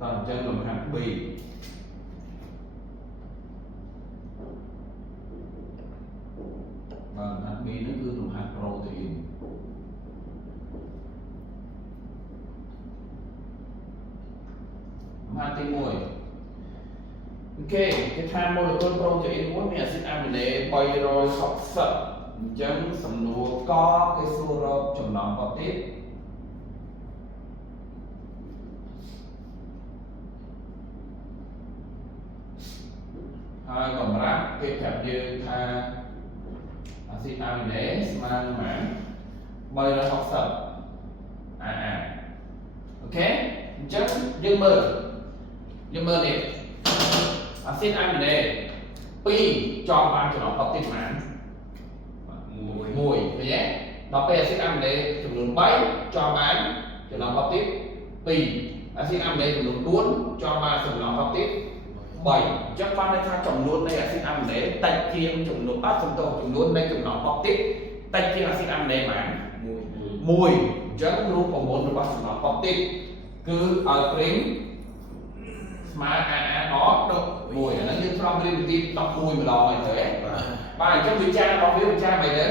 តអញ្ចឹងលំហាត់ B បាទលំហាត់ B នោះគឺលំហាត់ប្រូតេអ៊ីនលំហាត់ទី1អូខេគេថាម៉ូលេគុលប្រូតេអ៊ីនមួយមានអាស៊ីតអាមីណេ360អញ្ចឹងសំណួរកគេសួររកចំណងបតិហើយកម្រាស់គេប្រាប់យើងថាអាស៊ីតអាមីណេស្មើនឹងប៉ុន្មាន360អូខេអញ្ចឹងយើងមើលនេះអាស៊ីតអាមីណេ2ចងបានចំណងបតិប៉ុន្មាន1ឃើញទេដល់ពេលអាស៊ីតអាមីណេចំនួន3ចងបានចំណងបតិ2អាស៊ីតអាមីណេចំនួន4ចងបានចំណងបតិ3អញ្ចឹងបានន័យថាចំនួននៃអាស៊ីតអាមីណេតិចជាងចំនួនចំនួននៃចំណងបតិតិចជាងអាស៊ីតអាមីណេបាន1អញ្ចឹងរូបមន្តរបស់ចំណងបតិគឺឲ្យព្រីមស្មើ AA ដល់1អាហ្នឹងយើងធ្លាប់រៀនវិធី11ម្ដងហើយទៅបាទអញ្ចឹងវិចាររបស់វាវិចារមិនទៅ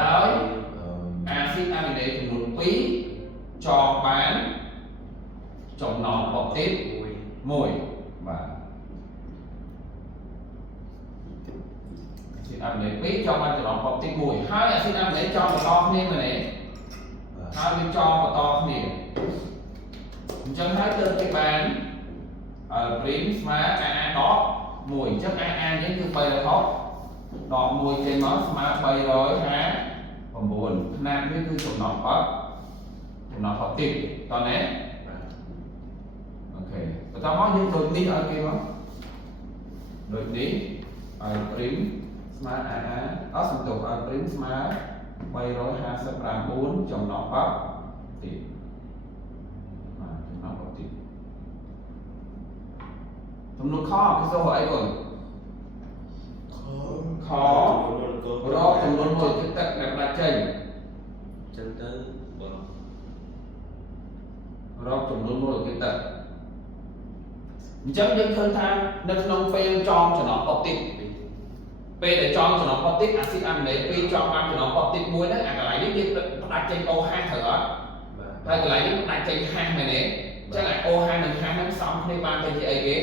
ដោយអាស៊ីតអាមីណេចំនួន2ចងបានចំណងបតិ1បាទអាស៊ីតអាមីណេ2ចងបានចំណងបតិ1ហើយអាស៊ីតអាមីណេចងបន្តគ្នាមែនទេហើយវាចងបន្តគ្នាអញ្ចឹងហើយទើបគេបានព្រីមស្មើ AA ដល់1អញ្ចឹង AA នេះគឺ360ដល់1ចេញមកស្មើ359ຂនាដនេះគឺចំណងបតិតោះណាអូខេបន្តមកយើងដូចនេះឲ្យគេមកដូចនេះឲ្យព្រីមស្មើ AA សំទោសឲ្យព្រីមស្មើ359ចំណងបតិសំណួរខគេសួរអីបងខរកចំនួនមួយទឹកទឹកដែលផ្ដាច់ចេញចឹងទៅបងរកចំនួនមួយទឹកទឹកអញ្ចឹងយើងឃើញថានៅក្នុងពេលចងចំណងបតិពេលដែលចងចំណងបតិអាស៊ីតអាមីណេ2ចងបានចំណងបតិមួយហ្នឹងអាកន្លែងនេះយើងផ្ដាច់ចេញ OH ត្រូវអត់ហើយកន្លែងនេះផ្ដាច់ចេញហាស់មែនទេអញ្ចឹងអា OH និងហាស់ហ្នឹងផ្សំគ្នាបានទៅជាអីគេ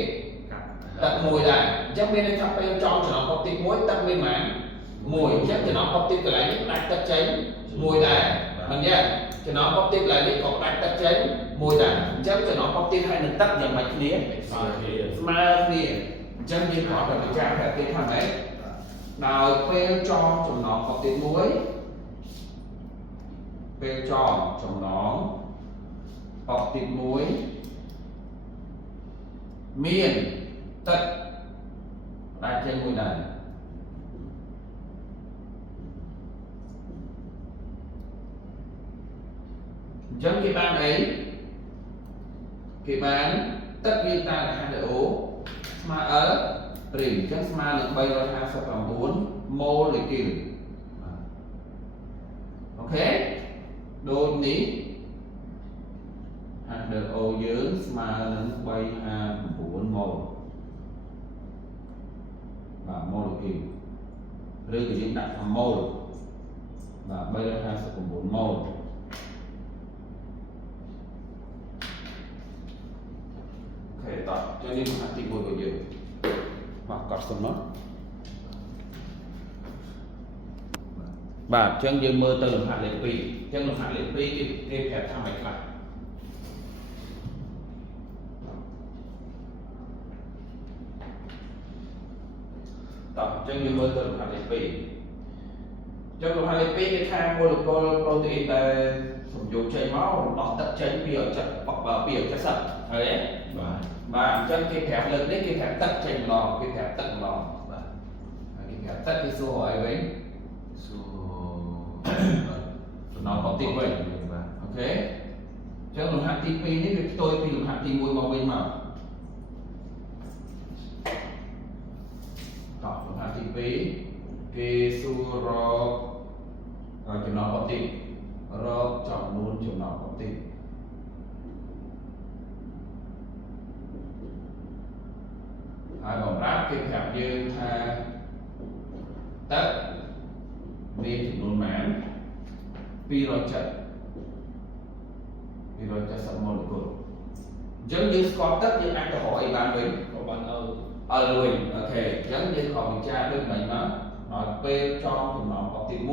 ទឹកមួយដែរអញ្ចឹងមានន័យថាពេលចងចំណងបតិមួយទឹកមានប៉ុន្មាន1អញ្ចឹងចំណងបតិកន្លែងនេះផ្ដាច់ទឹកចេញមួយដែរមិនយ៉ាងចំណងបតិកន្លែងនេះក៏ផ្ដាច់ទឹកចេញមួយដែរអញ្ចឹងចំណងបតិហើយនឹងទឹកយ៉ាងម៉េចគ្នាស្មើគ្នាអញ្ចឹងយើងគ្រាន់តែពិចារណាគេថាម៉េចដោយពេលចងចំណងបតិមួយពេលចងចំណងបតិមួយមានទឹកដែលចេញមួយដែរអញ្ចឹងគេបានអីគេបានទឹកវាតាន H2O ស្មើ L ព្រីមអញ្ចឹងស្មើនឹង359ម៉ូលេគុលអូខេដូចនេះ H2O យើងស្មើនឹង359ម៉ូលបាទម៉ូលេគុលឬក៏យើងដាក់ថាម៉ូលបាទ359ម៉ូលអូខេតោះចុះនេះលំហាត់ទី1របស់យើងបាទកត់សុំមកបាទអញ្ចឹងយើងមើលទៅលំហាត់លេខ2អញ្ចឹងលំហាត់លេខ2គេប្រាប់ថាម៉េចខ្លះតោះអញ្ចឹងយើងមើលទៅលំហាត់លេខ2អញ្ចឹងលំហាត់លេខ2គេថាម៉ូលេគុលប្រូតេអ៊ីនដែលសំយោគចេញមកដោះទឹកចេញពី270ហើយបាទអញ្ចឹងគេប្រាប់លើកនេះគេប្រាប់ទឹកចេញម្ដងគេប្រាប់ទឹកម្ដងបាទហើយគេប្រាប់ទឹកគេសួរឲ្យវិញសួរចំណងបតិវិញបាទអូខេអញ្ចឹងលំហាត់ទី2នេះវាផ្ទុយពីលំហាត់ទី1មកវិញមកតោះលំហាត់ទី2គេសួររកចំណងបតិរកចំនួនចំណងបតិ គេប្រាប់យើងថាទឹកមានចំនួនប៉ុន្មាន270 molecule អញ្ចឹងយើងស្គាល់ទឹកយើងអាចទៅរកអីបានវិញក៏បានអល់វិញអូខេអញ្ចឹងយើងក៏វិចារដូចមិញមកដល់ពេលចំចំណងអបទី1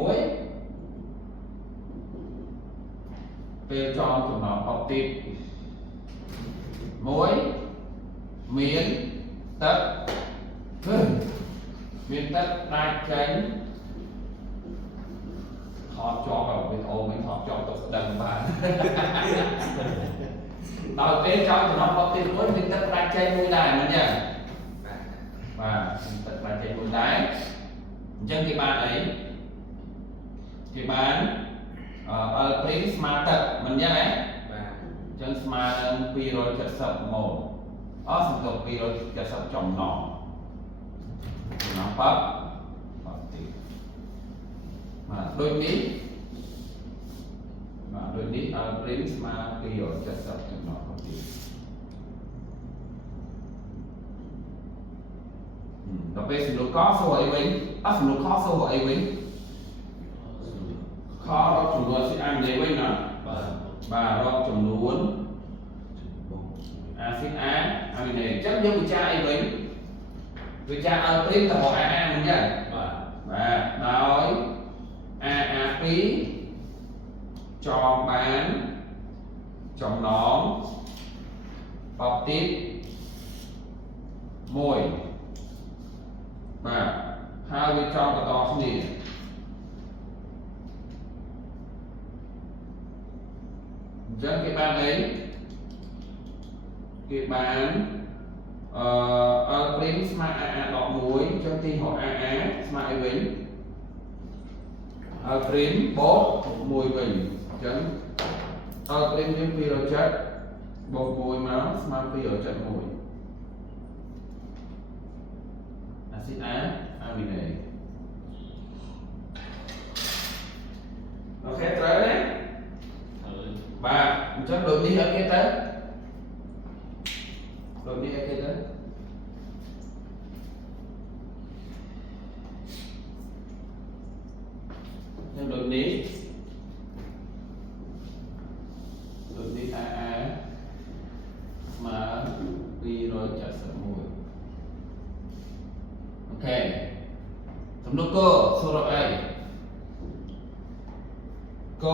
ពេលចំចំណងអបទី1មានទឹកដាច់ចេញថតជាប់vàoវីដេអូមិនថតជាប់ទៅដឹងបានដល់ពេលចំចំណងអបទី1មានទឹកដាច់ចេញមួយដែរមិនចឹងបាទទឹកដាច់ចេញមួយដែរអញ្ចឹងគេបានអីគេបានអល់ព្រីងស្មើទឹកមិនចឹងហ៎បាទអញ្ចឹងស្មើនឹង270 mol សំទោស270ចំណងប៉ាប់ទីបាទដូចនេះអល់ព្រីងស្មើ270ចំណងទីដល់ពេលសំណួរកសួរអីវិញសំណួរខសួរអីវិញខរកចំនួនអាស៊ីដអាមីណេវិញណាបាទរកចំនួនអាស៊ីដអាមីណេអញ្ចឹងយើងវិចារអីវិញវិចារអល់ព្រីងទៅរក AA មិនចឹងបាទដោយ AA2 ចងបានចំណងបបទី1បាទហើយវាចងបន្តគ្នាអញ្ចឹងគេបានអីគេបានអល់ព្រីងស្មើ AA ដក 1 អញ្ចឹងទីរក AA ស្មើអីវិញអល់ព្រីងបូក1វិញអញ្ចឹងអល់ព្រីងយើង270បូក1មកស្មើ271អាស៊ីដអាមីណេអូខេត្រូវទេបាទអញ្ចឹងដូចនេះឲ្យគេទៅដូចនេះឲ្យគេទៅដូចនេះAA ស្មើ271អូខេសំណួរកសួររកអីក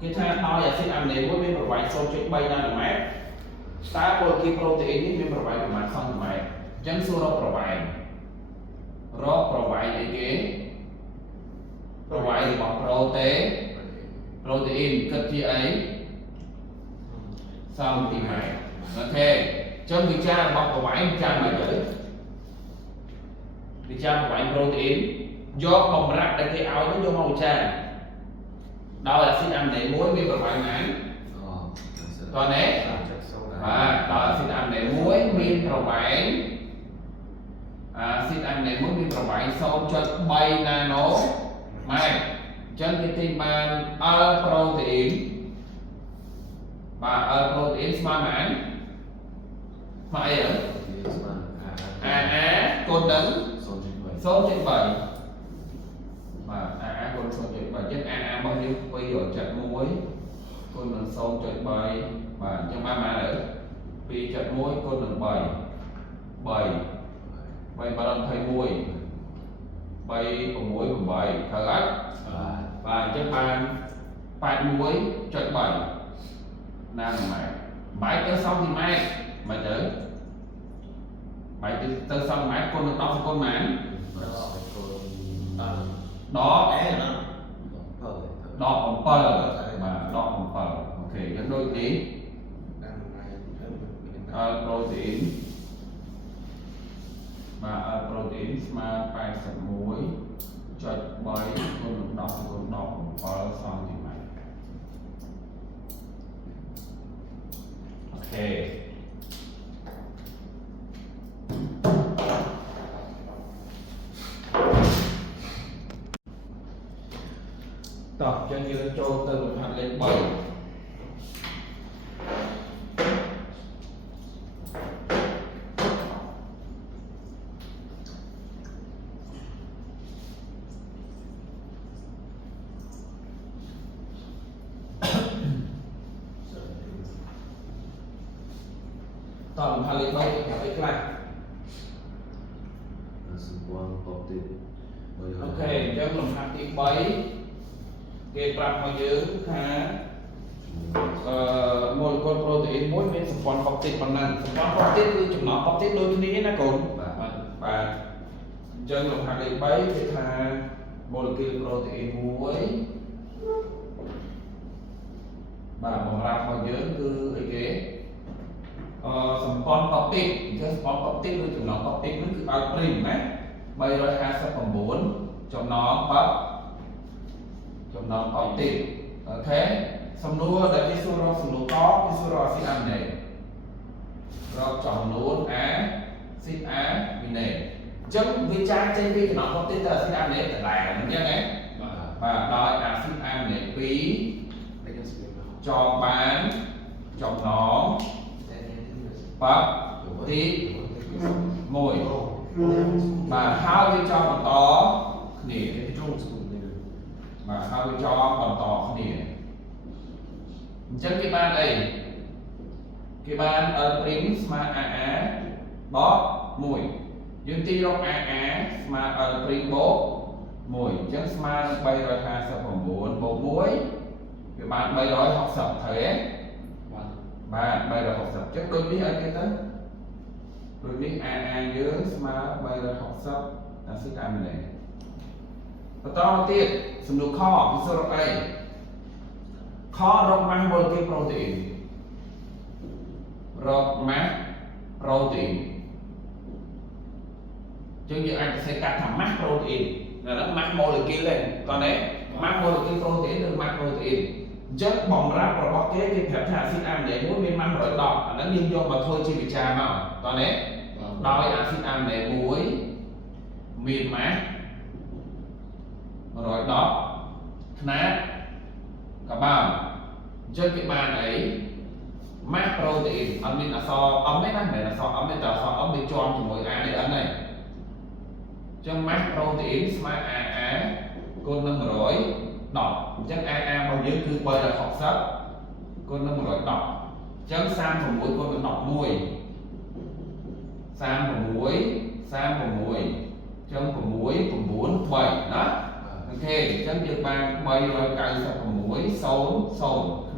គេថាដោយអាស៊ីដអាមីណេមួយមានប្រវែង 0.3 ណាណូម៉ែត្រតើម៉ូលេគុលប្រូតេអ៊ីននេះមានប្រវែងប្រមាណសង់ទីម៉ែត្រអញ្ចឹងសួររកប្រវែងអីគេប្រវែងរបស់ប្រូតេអ៊ីនគិតជាអីសង់ទីម៉ែត្រអូខេអញ្ចឹងវិចាររបស់ប្រវែងវិចារមិនទៅវិចារប្រវែងប្រូតេអ៊ីនយកបំរាក់ដែលគេឲ្យនោះយកមកវិចារដោយអាស៊ីដអាមីណេមួយមានប្រវែងណាតើនេះបាទដោយអាស៊ីដអាមីណេមួយមានប្រវែងអាស៊ីដអាមីណេមួយមានប្រវែង 0.3 ណាណូម៉ែត្រអញ្ចឹងគេទីបានអល់ប្រូតេអ៊ីនបាទអល់ប្រូតេអ៊ីនស្មើប៉ុន្មានស្មើអីស្មើ AA គុណនឹង 0.3 បាទ AA គុណ 0.3 អញ្ចឹង AA របស់យើង271គុណនឹង 0.3 បាទអញ្ចឹងបានប៉ុន្មាន271គុណនឹង3 3 321 368ត្រូវអត់បាទអញ្ចឹងបាន 81.3 ណាណូម៉ែត្របែកទៅសង់ទីម៉ែត្រមិនទៅបែកទៅសង់ម៉ែត្រគុណនឹង10សកុលប៉ុន្មានដក7បាទដក 7អូខេអញ្ចឹងដូចនេះអល់ប្រូតេអ៊ីនបាទអល់ប្រូតេអ៊ីនស្មើ81.3គុណនឹង10គុណ17សង់ទីម៉ែត្រអូខេតោះអញ្ចឹងយើងចូលទៅលំហាត់លេខ3 តលំហាត់លេខ3ប្រាប់អីខ្លះ សម្ព័ន្ធបបតិច អូខេអញ្ចឹងលំហាត់ទី3គេប្រាប់មកយើងថាម៉ូលេគុលប្រូតេអ៊ីនមួយមានសម្ព័ន្ធបបតិចប៉ុណ្ណឹងសម្ព័ន្ធបបតិចគឺចំណងបបតិចដូចគ្នាណាកូនបាទអញ្ចឹងលំហាត់លេខ3គេថាម៉ូលេគុលប្រូតេអ៊ីនមួយបាទបង្រាប់មកយើងគឺអីគេសម្ព័ន្ធបបតិចអញ្ចឹងសម្ព័ន្ធបបតិចឬចំណងបបតិចនោះគឺឲ្យព្រីមណា359ចំណងបបតិចអូខេសំណួរដែលគេសួររកសំណួរកគេសួររកអាស៊ីដអាមីណេរកចំនួនអាស៊ីដអាមីណេអញ្ចឹងវាចាយចេញពីចំណងបបតិចទៅអាស៊ីដអាមីណេដដែលអញ្ចឹងណាបាទដោយអាស៊ីដអាមីណេ2ចងបានចំណងបបតិច1បាទហើយវាចងបន្តគ្នាបាទហើយវាចងបន្តគ្នាអញ្ចឹងគេបានអីគេបាន L' ស្មើ AA បក1យើងទីរក AA ស្មើ L' បូក1អញ្ចឹងស្មើនឹង359បូក1វាបាន360ត្រូវទេបាទ360អញ្ចឹងដូចនេះឲ្យគេទៅដូចនេះ AA យើងស្មើ360អាស៊ីដអាមីណេបន្តមកទៀតសំណួរខគឺសរុបអីខរកម៉ាស់ម៉ូលេគុលប្រូតេអ៊ីនរកម៉ាស់ប្រូតេអ៊ីនចឹងយើងអាចសរសេរកាត់ថាម៉ាស់ប្រូតេអ៊ីនហ្នឹងម៉ាស់ម៉ូលេគុលទេតោះនេះម៉ាស់ម៉ូលេគុលប្រូតេអ៊ីនឬម៉ាស់ប្រូតេអ៊ីនអញ្ចឹងបំរាប់របស់គេប្រាប់ថាអាស៊ីដអាមីណេមួយមានម៉ាស់110អាហ្នឹងយើងយកមកធ្វើជាវិចារមកតោះនេះដោយអាស៊ីដអាមីណេមួយមានម៉ាស់110ຂະຫນາດកបោអញ្ចឹងគេបានអីម៉ាស់ប្រូតេអ៊ីនអត់មានអក្សរអមទេណាមិនមែនអក្សរអមទេតែអក្សរអមវាជាប់ជាមួយ A នេះអិនហើយអញ្ចឹងម៉ាស់ប្រូតេអ៊ីនស្មើ AA គុណនឹង110អញ្ចឹង AA របស់យើងគឺ360គុណនឹង110អញ្ចឹង36គុណនឹង11 36អញ្ចឹង6 9 3ណាអូខេអញ្ចឹងយើងបាន396 00ຂະ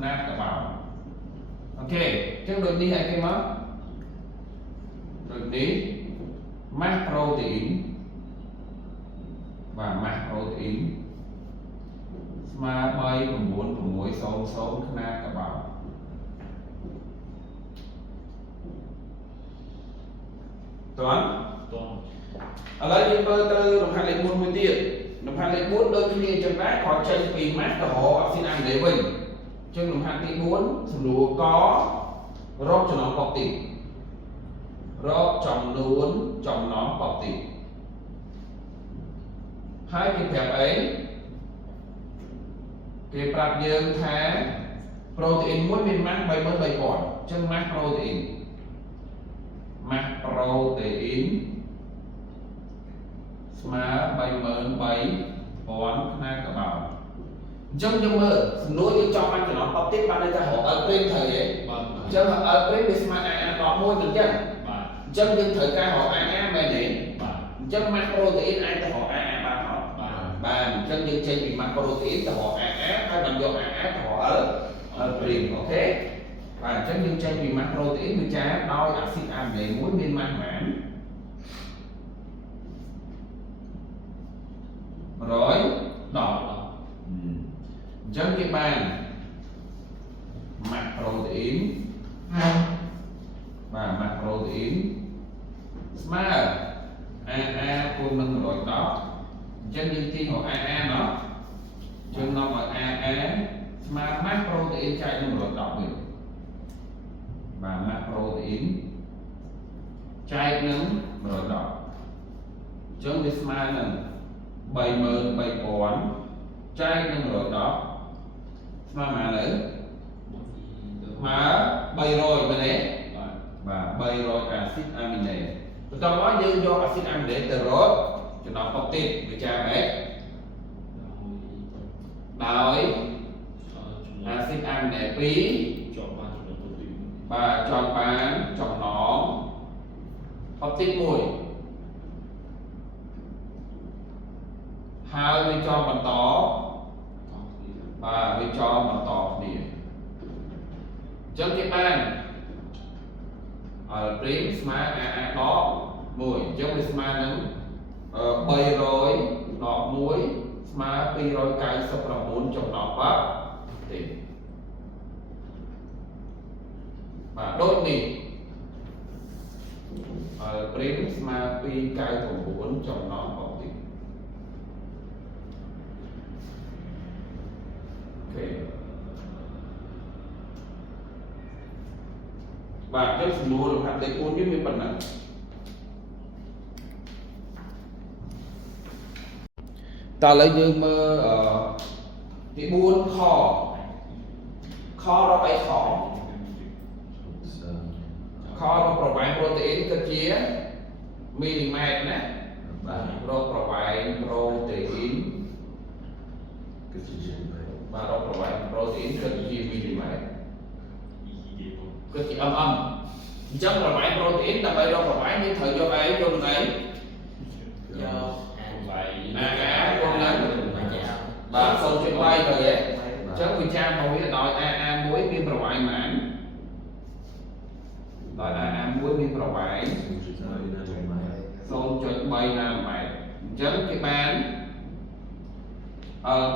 ຫນາດកបោអូខេអញ្ចឹងដូចនេះឲ្យគេមកដូចនេះម៉ាស់ប្រូតេអ៊ីនបាទម៉ាស់ប្រូតេអ៊ីនស្មើ39600ຂະຫນាតកបោតើឥឡូវយើងមើលទៅលំហាត់លេខ4មួយទៀតលំហាត់លេខ4ដូចគ្នាអញ្ចឹងដែរគ្រាន់ចេញពីម៉ាស់ទៅរកអាស៊ីដអាមីណេវិញអញ្ចឹងលំហាត់ទី4សំណួរករកចំណងបបតិចរកចំនួនចំណងបបតិចហើយគេប្រាប់អីគេប្រាប់យើងថាប្រូតេអ៊ីនមួយមានម៉ាស់33000អញ្ចឹងម៉ាស់ប្រូតេអ៊ីនស្មើ33000ខណៈកបោអញ្ចឹងយើងមើលសំណួរយើងចង់បានចំណងបបតិចបានន័យថារក L' ត្រូវទេបាទអញ្ចឹង L' វាស្មើ AA 11ទៅអញ្ចឹងបាទអញ្ចឹងយើងត្រូវការរក AA មែនទេបាទអញ្ចឹងម៉ាស់ប្រូតេអ៊ីនអាចទៅរក AA បានអត់បាទអញ្ចឹងយើងចេញពីម៉ាស់ប្រូតេអ៊ីនទៅរក AA ហើយបានយក AA ទៅរក L' អូខេបាទអញ្ចឹងយើងចេញពីម៉ាស់ប្រូតេអ៊ីនវិចារដោយអាស៊ីដអាមីណេមួយមានម៉ាស់ប៉ុន្មាន110អញ្ចឹងគេបានម៉ាស់ប្រូតេអ៊ីនបាទម៉ាស់ប្រូតេអ៊ីនស្មើ AA គុណនឹង110អញ្ចឹងយើងទីរក AA ណោះអញ្ចឹងនាំឲ្យ AA ស្មើម៉ាស់ប្រូតេអ៊ីនចែកនឹង110វិញបាទម៉ាស់ប្រូតេអ៊ីនចែកនឹង110អញ្ចឹងវាស្មើនឹង33000ចែកនឹង110ស្មើប៉ុន្មានទៅស្មើ300មែនទេបាទ300អាស៊ីដអាមីណេបន្ទាប់មកយើងយកអាស៊ីដអាមីណេទៅរកចំណងបបតិចវិចារម៉េចដោយអាស៊ីដអាមីណេ2ជាប់បានចំណងបបតិច và chọn bán chọn nó optic mùi hai với cho bằng tó và với cho bằng tỏ nè chân cái bàn ở print smart đó mùi chân với smart nâng bay rồi nọ muối smart pi rồi cái sắp là muốn trong nó quá thì và đốt nè print smart pi cái tổng 4 trong nó bọc thì ok và rất mua được hạt để cuốn với phần này ta lấy dương mơ cái buôn kho nó phải kho nó provide protein cơ chia mm nè và nó provide protein và nó provide protein cơ chia mm cơ chia âm chắc provide protein là bây giờ provide như thời cho cái cho này con lớn và xong chuyện bay rồi đấy chắc vì cha màu biết nói muối miên provide mãn rồi muối miên provide xong chuyện bay là mày chắc cái bán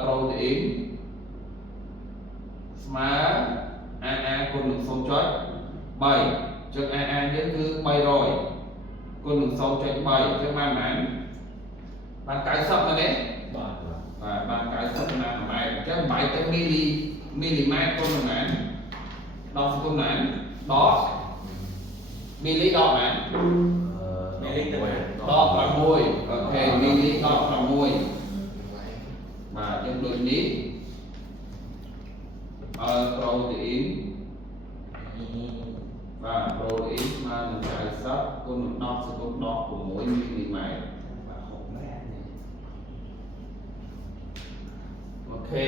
protein smart con đường xong chốt bay chắc nhất cứ bay rồi con đường xong chuyện bay chắc ban mãn bạn cái sập này đấy và bạn cái sập là mày chắc 700 mm con đường này đo số con này đó mili đo này đo là môi ok mili đo là môi và nhân đôi nít protein và protein mà mình cái sắp con đo số con đo của mỗi mm ok